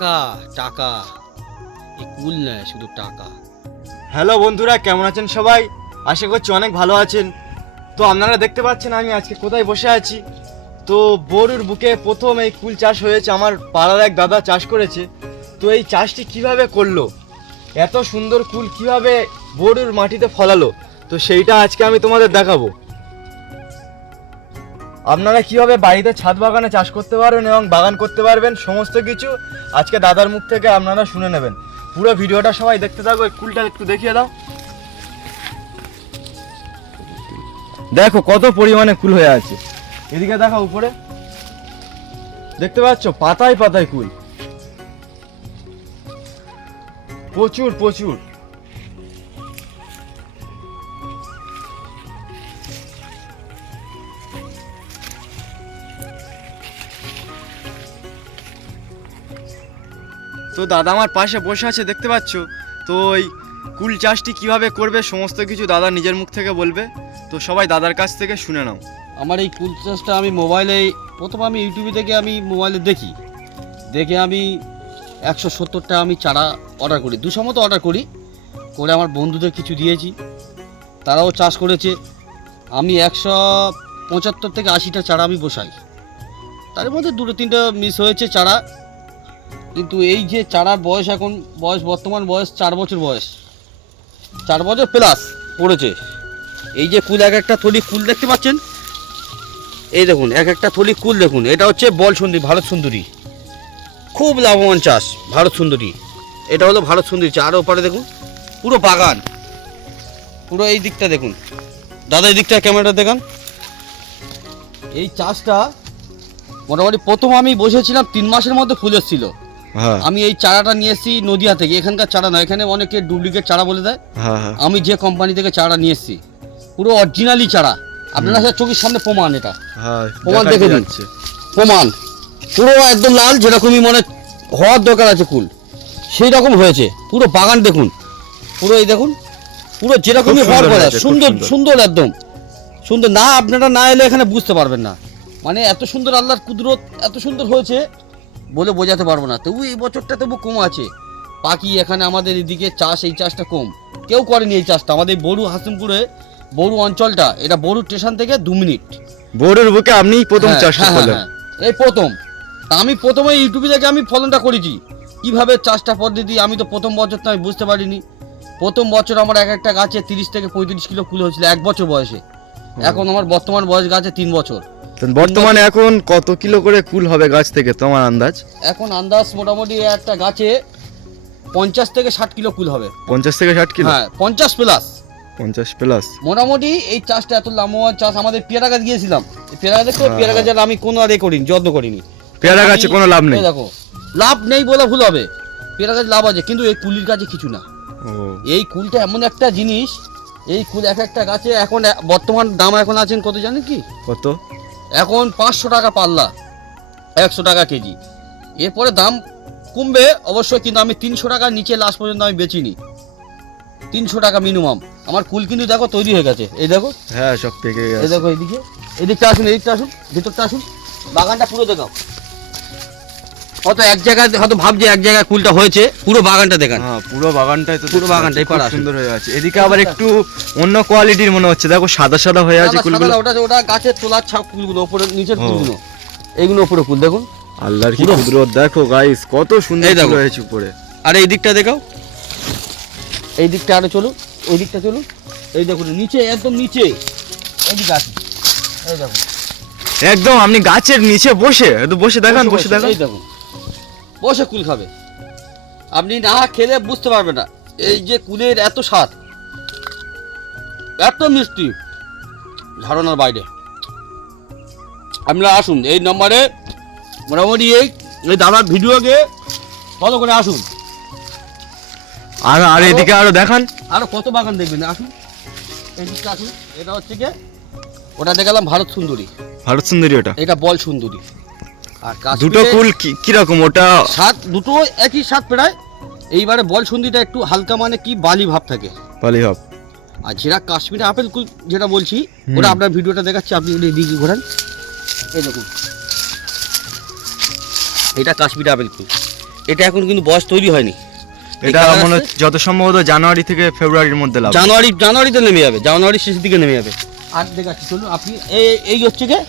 টাকা টাকা। এই কুল নয়, শুধু টাকা। হ্যালো বন্ধুরা, কেমন আছেন সবাই? আশা করছি অনেক ভালো আছেন। তো আপনারা দেখতে পাচ্ছেন আমি আজকে কোথায় বসে আছি। তো বড়ুর বুকে প্রথম এই কুল চাষ হয়েছে, আমার পাড়ার এক দাদা চাষ করেছে। তো এই চাষটি কীভাবে করল? এত সুন্দর কুল কীভাবে বড়ুর মাটিতে ফলালো? তো সেইটা আজকে আমি তোমাদের দেখাবো। আপনারা কীভাবে বাড়িতে ছাদ বাগানে চাষ করতে পারবেন এবং বাগান করতে পারবেন, সমস্ত কিছু আজকে দাদার মুখ থেকে আপনারা শুনে নেবেন। পুরো ভিডিওটা সবাই দেখতে থাকো, এই কুলটা একটু দেখিয়ে দাও। দেখো কত পরিমাণে কুল হয়ে আছে। এদিকে দেখো উপরে। দেখতে পাচ্ছ? পাতায় পাতায় কুল প্রচুর প্রচুর। তো দাদা আমার পাশে বসে আছে, দেখতে পাচ্ছ? তো ওই কুল চাষটি কীভাবে করবে, সমস্ত কিছু দাদা নিজের মুখ থেকে বলবে। তো সবাই দাদার কাছ থেকে শুনে নাও। আমার এই কুল চাষটা আমি মোবাইলে, প্রথম আমি ইউটিউবে থেকে আমি মোবাইলে দেখি। দেখে আমি একশো সত্তরটা আমি চারা অর্ডার করি। দুশো মতো অর্ডার করি। করে আমার বন্ধুদের কিছু দিয়েছি। তারাও চাষ করেছে। আমি একশো পঁচাত্তর থেকে আশিটা চারা আমি বসাই। তার মধ্যে দুটো তিনটা মিস হয়েছে চারা। কিন্তু এই যে চারার বয়স এখন, বয়স, বর্তমান বয়স চার বছর বয়স। চার বছর প্লাস পড়েছে। এই যে কুল, এক একটা থলি ফুল দেখতে পাচ্ছেন? এই দেখুন, এক একটা থলি কুল দেখুন। এটা হচ্ছে বল সুন্দরী, ভারত সুন্দরী। খুব লাভবান চাষ, ভারত সুন্দরী। এটা হলো ভারত সুন্দরী চার ওপারে দেখুন, পুরো বাগান। পুরো এই দিকটা দেখুন। দাদা, এই দিকটা ক্যামেরাটা দেখান। এই চাষটা মোটামুটি প্রথম আমি বসেছিলাম তিন মাসের মধ্যে ফুল এসেছিল। আমি এই চারাটা নিয়ে এসেছি নদিয়া থেকে। এখানকার চারা নয় এখানে অনেকে ডুপ্লিকেট চারা বলে দেয়। হ্যাঁ হ্যাঁ। আমি যে কোম্পানি থেকে চারা নিয়ে এসেছি পুরো অরিজিনালি চারা। আপনারা চোখের সামনে প্রমাণ এটা। হ্যাঁ প্রমাণ দেখে দিন। প্রমাণ। পুরো একদম লাল যেরকমই মনে হওয়ার দরকার আছে কুল। সেই রকম হয়েছে। পুরো বাগান দেখুন। পুরো এই দেখুন। পুরো যেরকমই হওয়ার কথা সুন্দর সুন্দর। সুন্দর একদম। সুন্দর না আপনারা না এলে এখানে বুঝতে পারবেন না। মানে এত সুন্দর আল্লাহর কুদরত এত সুন্দর হয়েছে। বলে বোঝাতে পারব না। তবু এই বছরটা তবু কম আছে। বাকি এখানে আমাদের এদিকে চাষ এই চাষটা কম। কেউ করেনি এই চাষটা। আমাদের বড়ু হাসিমপুরে বড়ু অঞ্চলটা এটা বড়ু স্টেশন থেকে দু মিনিট। বড়ুর বুকে আপনি প্রথম হ্যাঁ, চাষটা হ্যাঁ, করলেন। হ্যাঁ। এই প্রথম। আমি প্রথমে ইউটিউবে থেকে আমি ফলনটা করেছি। কীভাবে চাষটা পদ্ধতি আমি তো প্রথম বছর তো আমি বুঝতে পারিনি। প্রথম বছর আমার এক একটা গাছে তিরিশ থেকে পঁয়ত্রিশ কিলো কুল হয়েছিল এক বছর বয়সে। এখন আমার বর্তমান বয়স গাছে তিন বছর। বর্তমানে এখন কত কিলো করে কুল হবে গাছ থেকে তোমার আন্দাজ? এখন আন্দাজ মোটামুটি একটা গাছে পঞ্চাশ থেকে ষাট কিলো কুল হবে। পঞ্চাশ থেকে ষাট কিলো? হ্যাঁ পঞ্চাশ প্লাস পঞ্চাশ প্লাস মোটামুটি এই চাষটা এত লাম্বা চাষ আমাদের পেয়ারা গাছ গিয়েছিলাম। পেয়ারা গাছ দেখো হ্যাঁ। পেয়ারা গাছের আমি কোনো আর এ করিনি যত্ন করিনি। পেয়ারা গাছে কোনো লাভ নেই। দেখো লাভ নেই বলে ভুল হবে। পেয়ারা গাছ লাভ আছে কিন্তু এই কুলির গাছে কিছু না। এই কুলটা এমন একটা জিনিস এই কুল এক একটা গাছে এখন বর্তমান দাম এখন আছেন কত জানেন কি? কত? এখন পাঁচশো টাকা পাল্লা একশো টাকা কেজি। এরপরে দাম কমবে অবশ্যই কিন্তু আমি তিনশো টাকার নিচে লাস্ট পর্যন্ত আমি বেচিনি। তিনশো টাকা মিনিমাম আমার কুল কিন্তু দেখো তৈরি হয়ে গেছে। এই দেখো। হ্যাঁ সব থেকে এই দেখো এইদিকে। এদিকটা আসুন এদিকটা আসুন ভিতরটা আসুন। বাগানটা পুরো দেখাও। হয়তো এক জায়গায় হয়তো ভাবছে এক জায়গায় কুলটা হয়েছে। পুরো বাগানটা দেখান। হ্যাঁ পুরো বাগানটাই তো পুরো বাগানটাই আছে। সুন্দর হয়ে আছে। এদিকে আবার একটু অন্য কোয়ালিটির মনে হচ্ছে। দেখো সাদা সাদা হয়ে আছে কুলগুলো। ওটা ওটা গাছের তোলার ছাপ কুলগুলো ওপরে নিচের কুলগুলো। এইগুলো ওপরে কুল দেখুন। আল্লাহর কি কুদরত দেখো গাইস কত সুন্দর ফুল হয়েছে উপরে। আর এই দিকটা দেখাও। এই দিকটা আরও চলুন। ওই দিকটা চলুন। এই দেখুন নিচে একদম নিচে। আসুন এই দেখুন। একদম আপনি গাছের নিচে বসে বসে দেখান বসে। দেখান। এই দেখুন। বসে কুল খাবে। আপনি না খেলে বুঝতে পারবেন না। এই যে কুলের এত স্বাদ। এত মিষ্টি। ধারণার বাইরে। আপনারা আসুন এই নম্বরে মোটামুটি এই এই দাদার ভিডিওকে ফলো করে আসুন। আর আর এদিকে আরও দেখান। আরও কত বাগান দেখবেন? আসুন। এই দিকটা আসুন। এটা হচ্ছে গিয়ে ওটা দেখালাম ভারত সুন্দরী। ভারত সুন্দরী ওটা। এটা বল সুন্দরী। আর দুটো কুল কি কীরকম? ওটা স্বাদ দুটো একই স্বাদ প্রায় এইবারে বল সুন্দরীটা একটু হালকা মানে কি বালি ভাব থাকে। পালি হব আর যেটা কাশ্মীরে আপেল কুল যেটা বলছি ওটা আপনার ভিডিওটা দেখাচ্ছি আপনি ওটা এদিকে ঘোরান। এই দেখুন। এটা কাশ্মীরে আপেল কুল। এটা এখন কিন্তু বয়স তৈরি হয়নি। এটা মনে? যত সম্ভবত জানুয়ারি থেকে ফেব্রুয়ারির মধ্যে লাভ। জানুয়ারি জানুয়ারিতে নেমে যাবে। জানুয়ারির শেষের দিকে নেমে যাবে। আর দেখাচ্ছি চলুন আপনি এই এই হচ্ছে গিয়ে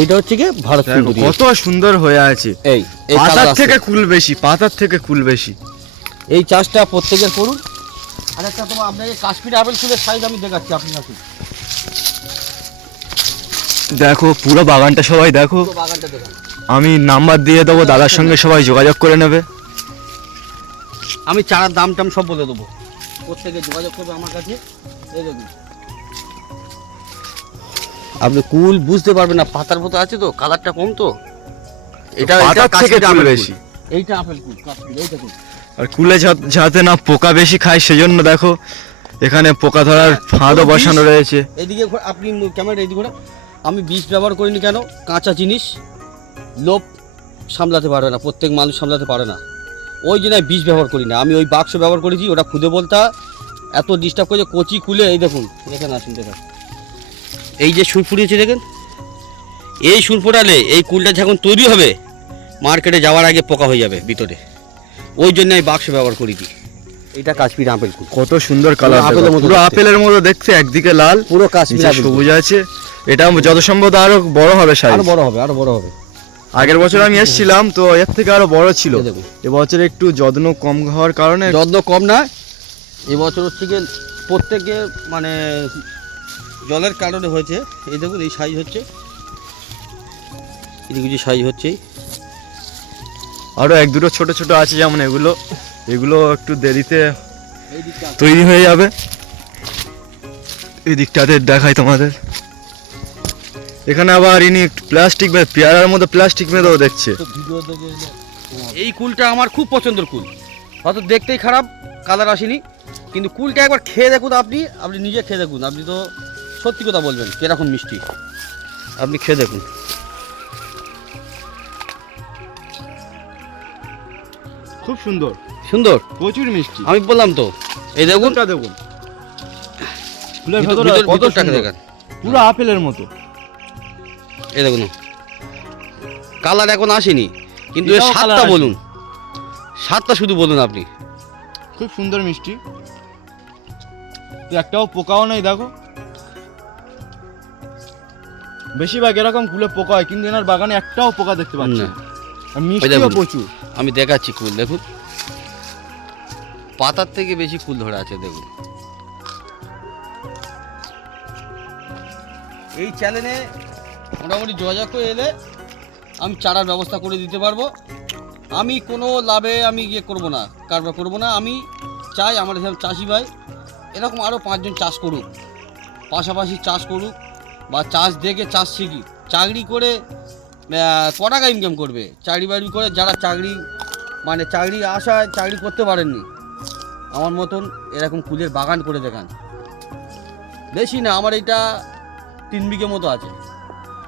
এইটা হচ্ছে গিয়ে ভারত সুন্দরী কত সুন্দর হয়ে আছে। এই এই পাতার থেকে কুল বেশি পাতার থেকে কুল বেশি। এই চাষটা প্রত্যেকের করুন। আর একটা তোমার আপনাকে কাশ্মীর আপেল ফুলের সাইজ আমি দেখাচ্ছি আপনি দেখো পুরো বাগানটা সবাই দেখো। বাগানটা দেখান। আমি নাম্বার দিয়ে দেবো দাদার সঙ্গে সবাই যোগাযোগ করে নেবে। আমি চারার দাম টাম সব বলে দেবো। প্রত্যেকে যোগাযোগ করবে আমার কাছে। এই দেখুন। আপনি কুল বুঝতে পারবেন না পাতার মতো আছে তো কালারটা কম তো। এটা এটা পাতার থেকে কুল আপেল বেশি। এইটা আপেল কুল কাশ্মীর এই দেখুন আর কুলে যাতে না পোকা বেশি খায় সেজন্য দেখো এখানে পোকা ধরার ফাঁদও বসানো রয়েছে। এদিকে আপনি ক্যামেরা এদিকে ঘোরা। আমি বিষ ব্যবহার করিনি কেন? কাঁচা জিনিস লোভ সামলাতে পারে না প্রত্যেক মানুষ সামলাতে পারে না। ওই জন্য আমি বিষ ব্যবহার করি না। আমি ওই বাক্স ব্যবহার করেছি ওটা খুদে বলতা। এত ডিস্টার্ব করেছে কচি কুলে এই দেখুন এখানে আসুন দেখুন। এই যে সুর ফুরিয়েছে দেখেন? এই সুর ফোটালে এই কুলটা যখন তৈরি হবে মার্কেটে যাওয়ার আগে পোকা হয়ে যাবে ভিতরে। ওই জন্য আমি বাক্স ব্যবহার করি দিই এটা কাশ্মীর আপেল কুল। কত সুন্দর কালার আপেলের মতো পুরো আপেলের মতো দেখতে একদিকে লাল পুরো কাশ্মীর আপেল সবুজ আছে। এটা যত সম্ভব আরও বড় হবে সাইজ আরও বড় হবে আরও বড় হবে। আগের বছর আমি এসেছিলাম তো এর থেকে আরও বড় ছিল। দেখুন। এবছর একটু যত্ন কম হওয়ার কারণে যত্ন কম না এবছর হচ্ছে গিয়ে প্রত্যেকে মানে জলের কারণে হয়েছে। এই দেখুন এই সাইজ হচ্ছে। এদিকে যে সাইজ হচ্ছে। আরও এক দুটো ছোট ছোট আছে যেমন এগুলো। এগুলো একটু দেরিতে তৈরি হয়ে যাবে। এই দিকটাতে দেখাই তোমাদের। এখানে আবার ইনি প্লাস্টিক পেয়ারার মধ্যে প্লাস্টিক বেঁধেও দেখছে। এই কুলটা আমার খুব পছন্দের কুল। হয়তো দেখতেই খারাপ কালার আসেনি। কিন্তু কুলটা একবার খেয়ে দেখুন আপনি আপনি নিজে খেয়ে দেখুন। আপনি তো সত্যি কথা বলবেন কীরকম মিষ্টি? আপনি খেয়ে দেখুন। খুব সুন্দর। সুন্দর? প্রচুর মিষ্টি। আমি বললাম তো এই দেখুন। দেখুন। ফুলের ভিতর- ভেতরে কত ভিতরটাকে সুন্দর। পুরো আপেলের মতো। এই দেখুন। কালার এখন আসেনি কিন্তু এর স্বাদটা বলুন। স্বাদটা শুধু বলুন আপনি। খুব সুন্দর মিষ্টি। তো একটাও পোকাও নেই দেখো। বেশিরভাগ এরকম কুলে পোকা হয় কিন্তু এনার বাগানে একটাও পোকা দেখতে পাচ্ছি না। না। আর মিষ্টিও দেখুন। প্রচুর। আমি দেখাচ্ছি কুল দেখুন। পাতার থেকে বেশি ফুল ধরে আছে দেখুন। এই চ্যানেলে মোটামুটি যোগাযোগ করে এলে আমি চারার ব্যবস্থা করে দিতে পারব। আমি কোনো লাভে আমি ইয়ে করব না কারবার করব না। আমি চাই আমার এরকম চাষি ভাই এরকম আরও পাঁচজন চাষ করুক। পাশাপাশি চাষ করুক। বা চাষ দেখে চাষ শিখি। চাকরি করে ক টাকা ইনকাম করবে? চাকরি বাকরি করে যারা চাকরি মানে চাকরি আশায় চাকরি করতে পারেননি, আমার মতন এরকম ফুলের বাগান করে দেখান। বেশি না, আমার এটা তিন বিঘে মতো আছে।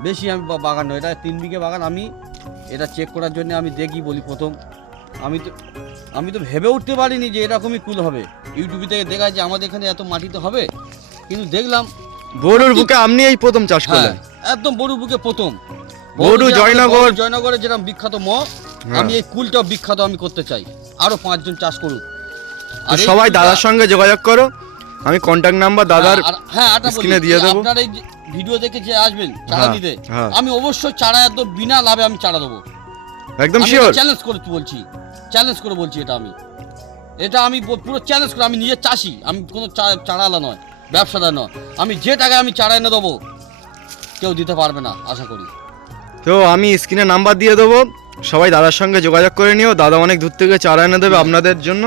বেশি আমি বাগান নয়, এটা তিন বিঘে বাগান আমি, এটা চেক করার জন্য আমি দেখি বলি প্রথম। আমি তো আমি তো ভেবে উঠতে পারিনি যে এরকমই কুল হবে। ইউটিউবে থেকে দেখা যে আমাদের এখানে এত মাটিতে হবে। কিন্তু দেখলাম গরুর বুকে আপনি এই প্রথম চাষ হ্যাঁ করলেন একদম বড়ু বুকে প্রথম আমাদের জয়নগর। বড়ু জয়নগরের যেরকম বিখ্যাত ম হ্যাঁ। আমি এই কুলটা বিখ্যাত আমি করতে চাই আরও পাঁচজন চাষ করুক আর সবাই দাদার সঙ্গে যোগাযোগ করো আমি কন্ট্যাক্ট নাম্বার দাদার হ্যাঁ, হ্যাঁ আটা স্ক্রিনে দিয়ে দেবো। আপনার এই ভিডিও দেখে যে আসবেন চারা হ্যাঁ। আমি অবশ্যই চারা একদম বিনা লাভে আমি চারা দেবো একদম শিওর চ্যালেঞ্জ করে বলছি চ্যালেঞ্জ করে বলছি এটা আমি এটা আমি পুরো চ্যালেঞ্জ করে আমি নিজে চাষি আমি কোনো চা- চারাওয়ালা নয় ব্যবসাদার নয়। আমি যে টাকায় আমি চারা এনে দেবো কেউ দিতে পারবে না আশা করি। তো আমি স্ক্রিনে নাম্বার দিয়ে দেবো। সবাই দাদার সঙ্গে যোগাযোগ করে নিও। দাদা অনেক দূর থেকে চারা এনে দেবে আপনাদের জন্য।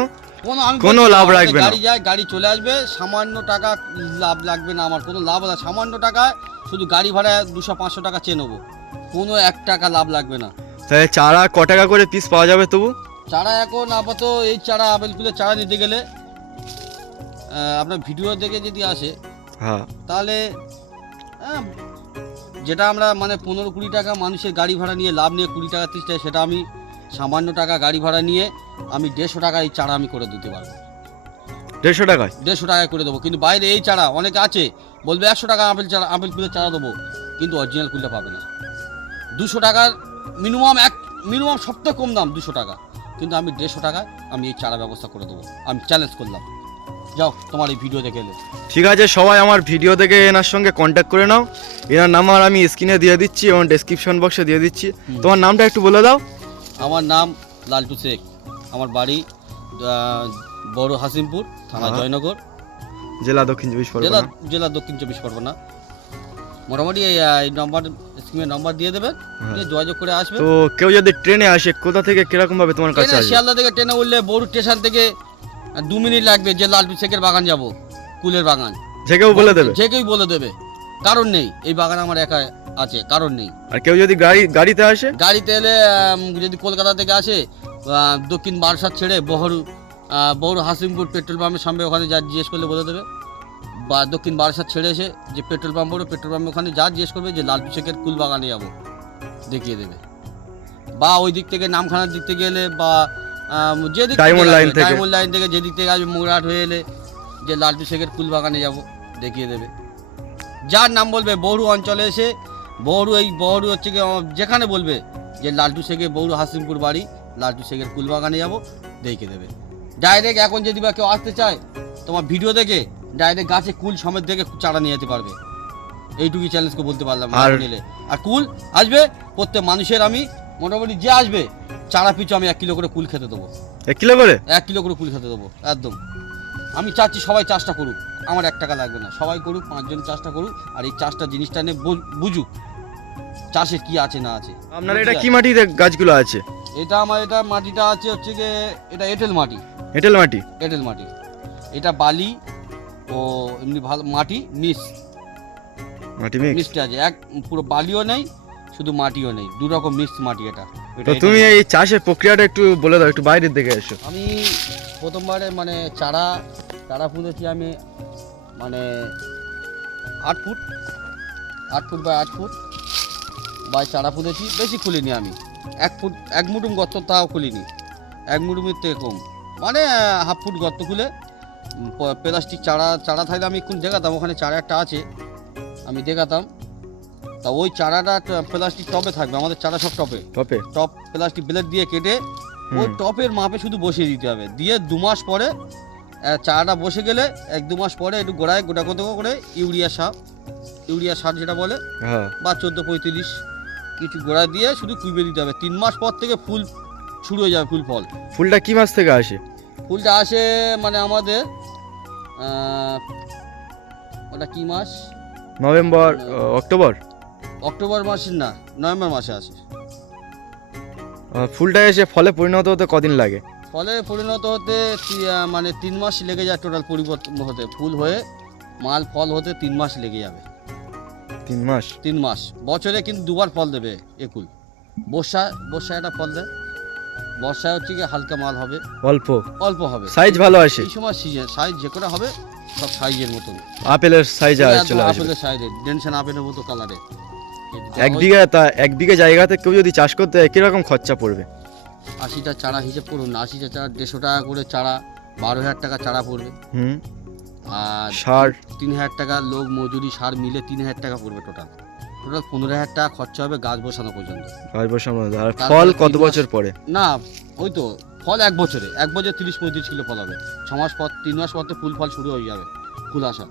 কোনো লাভ রাখবে না। গাড়ি যায় গাড়ি চলে আসবে সামান্য টাকা লাভ লাগবে না আমার কোনো লাভ না সামান্য টাকায় শুধু গাড়ি ভাড়া দুশো পাঁচশো টাকা চেয়ে নেব। কোনো এক টাকা লাভ লাগবে না। তাই চারা ক টাকা করে পিস পাওয়া যাবে তবু? চারা এখন আপাতত এই চারা আপেল কুলের চারা নিতে গেলে আপনার ভিডিও দেখে যদি আসে হ্যাঁ। তাহলে যেটা আমরা মানে পনেরো কুড়ি টাকা মানুষের গাড়ি ভাড়া নিয়ে লাভ নিয়ে কুড়ি টাকা তিরিশ টাকা সেটা আমি সামান্য টাকা গাড়ি ভাড়া নিয়ে আমি দেড়শো টাকা এই চারা আমি করে দিতে পারব। দেড়শো টাকায়? দেড়শো টাকায় করে দেবো। কিন্তু বাইরে এই চারা অনেকে আছে বলবে একশো টাকা আপেল চারা আপেল কুলের চারা দেবো কিন্তু অরিজিনাল কুলটা পাবে না। দুশো টাকার মিনিমাম এক মিনিমাম সবথেকে কম দাম দুশো টাকা। কিন্তু আমি দেড়শো টাকায় আমি এই চারা ব্যবস্থা করে দেবো। আমি চ্যালেঞ্জ করলাম। যাও তোমার এই ভিডিও দেখে এলে। ঠিক আছে সবাই আমার ভিডিও দেখে এনার সঙ্গে কন্ট্যাক্ট করে নাও। এনার নাম্বার আমি স্ক্রিনে দিয়ে দিচ্ছি এবং ডেসক্রিপশন বক্সে দিয়ে দিচ্ছি। তোমার নামটা একটু বলে দাও। আমার নাম লালটু শেখ। আমার বাড়ি বড় হাসিমপুর থানা। জয়নগর। জেলা দক্ষিণ চব্বিশ পরগনা। জেলা দক্ষিণ চব্বিশ পরগনা। মোটামুটি এই নম্বর স্কিমের নম্বর দিয়ে দেবেন হ্যাঁ। যোগাযোগ করে আসবে তো কেউ যদি ট্রেনে আসে কোথা থেকে কীরকম ভাবে তোমার কাছে আসবে? শিয়ালদা থেকে ট্রেনে উঠলে বড় স্টেশন থেকে দু মিনিট লাগবে যে লালটু শেখের বাগান যাব কুলের বাগান। যে কেউ বলে দেবে? যে কেউই বলে দেবে। কারণ নেই এই বাগান আমার একা আছে কারণ নেই। আর কেউ যদি গাড়ি গাড়িতে আসে? গাড়িতে এলে যদি কলকাতা থেকে আসে দক্ষিণ বারাসাত ছেড়ে বহরু বহরু হাসিমপুর পেট্রোল পাম্পের সামনে ওখানে যা জিজ্ঞেস করলে বলে দেবে। বা দক্ষিণ বারাসাত ছেড়ে এসে যে পেট্রোল পাম্প বড় পেট্রোল পাম্পের ওখানে যা জিজ্ঞেস করবে যে লালটু শেখের কুল বাগানে যাব দেখিয়ে দেবে। বা ওই দিক থেকে নামখানার দিক থেকে এলে বা আম, যে দিক Diamond line থেকে। ডায়মন্ড লাইন থেকে যে দিক থেকে আসবে মোগরাট হয়ে এলে যে লালটু শেখের কুল বাগানে যাব দেখিয়ে দেবে। যার নাম বলবে বৌরু অঞ্চলে এসে বৌরু এই বৌরু হচ্ছে কি যেখানে বলবে যে লালটু শেখের বৌরু হাসিমপুর বাড়ি লালটু শেখের কুল বাগানে যাব দেখিয়ে দেবে। ডাইরেক্ট এখন যদি বা কেউ আসতে চায় তোমার ভিডিও দেখে ডাইরেক্ট গাছে কুল সমেত দেখে চারা নিয়ে যেতে পারবে। এইটুকুই চ্যালেঞ্জকে বলতে পারলাম আর কুল আসবে প্রত্যেক মানুষের আমি মোটামুটি যে আসবে চারা পিছু আমি এক কিলো করে কুল খেতে দেবো। এক কিলো করে? এক কিলো করে কুল খেতে দেবো একদম। আমি চাচ্ছি সবাই চাষটা করুক আমার এক টাকা লাগবে না। সবাই করুক পাঁচজন চাষটা করুক আর এই চাষটা জিনিসটা নিয়ে বুঝুক চাষে কি আছে না আছে। আপনার এটা কি মাটিতে গাছগুলো আছে? এটা আমার এটা মাটিটা আছে হচ্ছে গিয়ে এটা এঁটেল মাটি। এঁটেল মাটি? এঁটেল মাটি। এটা বালি ও এমনি ভালো মাটি মিক্স। মাটি মিক্স? মিক্সড আছে। এক পুরো বালিও নেই শুধু মাটিও নেই দু রকম মিক্স মাটি এটা। তো তুমি এই চাষের প্রক্রিয়াটা একটু বলে দাও একটু বাইরের দিকে এসো। আমি প্রথমবারে মানে চারা চারা পুঁতেছি আমি মানে আট ফুট আট ফুট বাই আট ফুট বাই চারা পুঁতেছি বেশি খুলিনি আমি। এক ফুট এক মুটুম গর্ত তাও খুলিনি। এক মুটুমের থেকে কম। মানে হাফ ফুট গর্ত খুলে প্লাস্টিক চারা চারা থাকলে আমি একটু দেখাতাম ওখানে চারা একটা আছে আমি দেখাতাম। তা ওই চারাটা প্লাস্টিক টবে থাকবে আমাদের চারা সব টপে টপে টপ প্লাস্টিক ব্লেড দিয়ে কেটে ওই টপের মাপে শুধু বসিয়ে দিতে হবে। দিয়ে দু মাস পরে চারাটা বসে গেলে এক দু মাস পরে একটু গোড়ায় গোটা কত করে ইউরিয়া সার ইউরিয়া সার যেটা বলে হ্যাঁ। বা চোদ্দ পঁয়ত্রিশ কিছু গোড়া দিয়ে শুধু কুইবে দিতে হবে। তিন মাস পর থেকে ফুল শুরু হয়ে যাবে ফুল ফল। ফুলটা কি মাস থেকে আসে? ফুলটা আসে মানে আমাদের ওটা কি মাস? November October? অক্টোবর মাসের না নভেম্বর মাসে আসে। ফুলটা এসে ফলে পরিণত হতে কদিন লাগে? ফলে পরিণত হতে মানে তিন মাস লেগে যায় টোটাল পরিবর্তন হতে। ফুল হয়ে মাল ফল হতে তিন মাস লেগে যাবে। তিন মাস? তিন মাস। বছরে কিন্তু দুবার ফল দেবে একুল। বর্ষা বর্ষা একটা ফল দেয়। বর্ষা হচ্ছে কি হালকা মাল হবে। অল্প? অল্প হবে। সাইজ ভালো আসে। এই সময় সিজন সাইজ যে করে হবে সব সাইজের মতন। আপেলের সাইজ আসবে। আপেলের সাইজের ডেনশন আপেলের মতো কালারে এক বিঘা তা এক বিঘা জায়গাতে কেউ যদি চাষ করতে হয় কীরকম খরচা পড়বে? আশিটা চারা হিসেব করুন আশিটা চারা দেড়শো টাকা করে চারা বারো হাজার টাকা চারা পড়বে। হুম। আর সার? তিন হাজার টাকা লোক মজুরি সার মিলে তিন হাজার টাকা পড়বে টোটাল টোটাল পনেরো হাজার টাকা খরচা হবে গাছ বসানো পর্যন্ত। গাছ বসানো আর ফল কত বছর পরে না ওই তো ফল এক বছরে। এক বছর তিরিশ পঁয়ত্রিশ কিলো ফল হবে। ছ মাস পর তিন মাস পর থেকে ফুল ফল শুরু হয়ে যাবে ফুল আসা।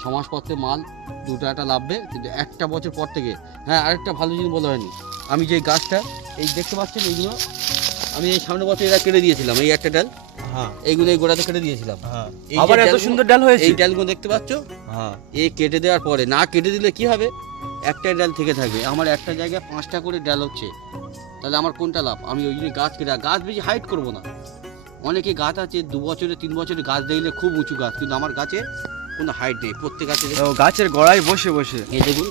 ছ মাস পর থেকে মাল দুটো একটা লাভবে কিন্তু একটা বছর পর থেকে হ্যাঁ আরেকটা ভালো জিনিস বলা হয়নি। আমি যে গাছটা এই দেখতে পাচ্ছেন এইগুলো আমি এই সামনে বছর এরা কেটে দিয়েছিলাম এই একটা ডাল। হ্যাঁ। এইগুলো এই গোড়াতে কেটে দিয়েছিলাম। হ্যাঁ। আবার এত সুন্দর ডাল হয়েছে। এই ডালগুলো দেখতে পাচ্ছ? হ্যাঁ। এই কেটে দেওয়ার পরে না কেটে দিলে কি হবে? একটা ডাল থেকে থাকবে। আমার একটা জায়গায় পাঁচটা করে ডাল হচ্ছে। তাহলে আমার কোনটা লাভ? আমি ওই জন্য গাছ কেটে গাছ বেশি হাইট করব না। অনেকে গাছ আছে দু বছরে তিন বছরে গাছ দেখলে খুব উঁচু গাছ কিন্তু আমার গাছে কোনো হাইট নেই প্রত্যেক গাছে গাছের গোড়ায় বসে বসে। এই দেখুন।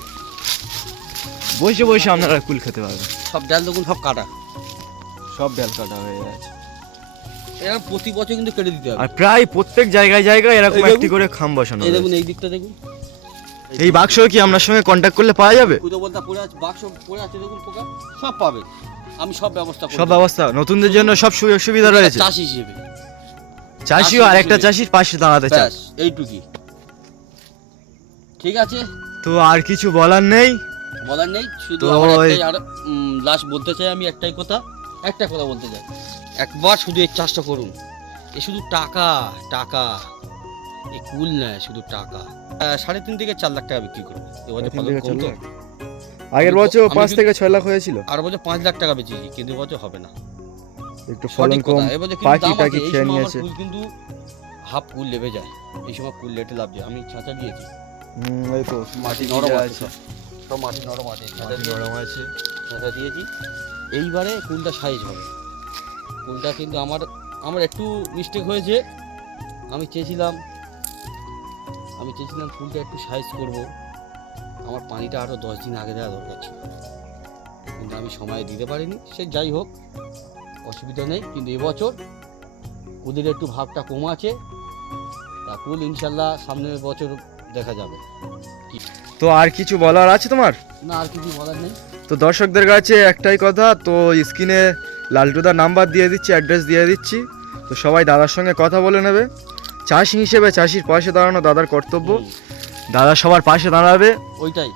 বসে বসে আপনারা কুল খেতে পারবেন। সব ডাল দেখুন সব কাটা। সব ডাল কাটা হয়ে গেছে। এরকম প্রতি বছর কিন্তু কেটে দিতে হবে। আর প্রায় প্রত্যেক জায়গায় জায়গায় এরকম একটি করে খাম বসানো এই দেখুন এই দিকটা দেখুন। এই বাক্স কি আপনার সঙ্গে কন্ট্যাক্ট করলে পাওয়া যাবে? বলতা পড়ে আছে বাক্স পড়ে আছে দেখুন পোকা। সব পাবে। আমি সব ব্যবস্থা সব ব্যবস্থা। নতুনদের জন্য সব সুযোগ সুবিধা রয়েছে। চাষি হিসেবে। চাষিও আর একটা চাষির পাশে দাঁড়াতে ব্যাস এইটুকুই। ঠিক আছে? তো আর কিছু বলার নেই? বলার নেই শুধু আমার একটাই আর লাস্ট বলতে চাই আমি একটাই কথা একটা কথা বলতে চাই। একবার শুধু এই চাষটা করুন। এ শুধু টাকা টাকা। এই কুল নয় শুধু টাকা। সাড়ে তিন থেকে চার লাখ টাকা বিক্রি করব এবছর ফলন কম তো আগের বছর পাঁচ থেকে ছয় লাখ হয়েছিল। আর বছর পাঁচ লাখ টাকা বেচেছি কিন্তু এবছর হবে না। একটু ফলন সঠিক কম কথা এবছর কিন্তু পাখি টাকি খেয়ে নিয়েছে। কিন্তু হাফ কুল লেবে যায় এই সময় কুল লেটে লাভ যায়। আমি ছাঁচা দিয়েছি। হুম, এই তো। মাটি নরম আছে। সব। মাটি নরম আছে। ছাঁচা মাটি নরম আছে। ছাঁচা দিয়েছি। এইবারে কুলটা সাইজ হবে? কুলটা কিন্তু আমার আমার একটু মিস্টেক হয়েছে। আমি চেয়েছিলাম আমি চেয়েছিলাম ফুলটা একটু সাইজ করব। আমার পানিটা আরও দশ দিন আগে দেওয়া দরকার ছিল। কিন্তু আমি সময় দিতে পারিনি। সে যাই হোক অসুবিধা নেই। কিন্তু এবছর কুলের একটু ভাবটা কম আছে। তা কুল ইনশাল্লাহ সামনের বছর দেখা যাবে। তো আর কিছু বলার আছে তোমার? না আর কিছু বলার নেই। তো দর্শকদের কাছে একটাই কথা তো স্ক্রিনে লালটুদার নাম্বার দিয়ে দিচ্ছি অ্যাড্রেস দিয়ে দিচ্ছি। তো সবাই দাদার সঙ্গে কথা বলে নেবে। চাষি হিসেবে চাষির পাশে দাঁড়ানো দাদার কর্তব্য। দাদা সবার পাশে দাঁড়াবে। ওইটাই।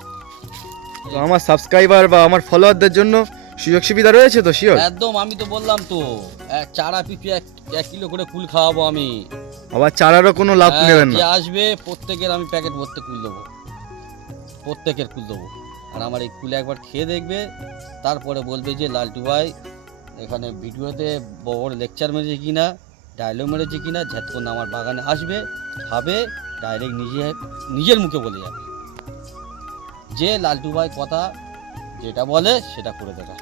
তো আমার সাবস্ক্রাইবার বা আমার ফলোয়ারদের জন্য সুযোগ সুবিধা রয়েছে তো শিওর একদম আমি তো বললাম তো এক চারা পিপি এক এক কিলো করে কুল খাওয়াবো আমি। আবার চারারও কোনো লাভ হ্যাঁ, নেবেন যে না আসবে প্রত্যেকের আমি প্যাকেট ভর্তি কুল দেবো। প্রত্যেকের কুল দেবো। আর আমার এই কুলে একবার খেয়ে দেখবে তারপরে বলবে যে লালটু ভাই এখানে ভিডিওতে বড় লেকচার মেরেছে কি না ডায়লগ মেরেছে কিনা ঝেতক্ষণ আমার বাগানে আসবে খাবে ডাইরেক্ট নিজে নিজের মুখে বলে যাবে। যে লালটু ভাই কথা যেটা বলে সেটা করে দেখা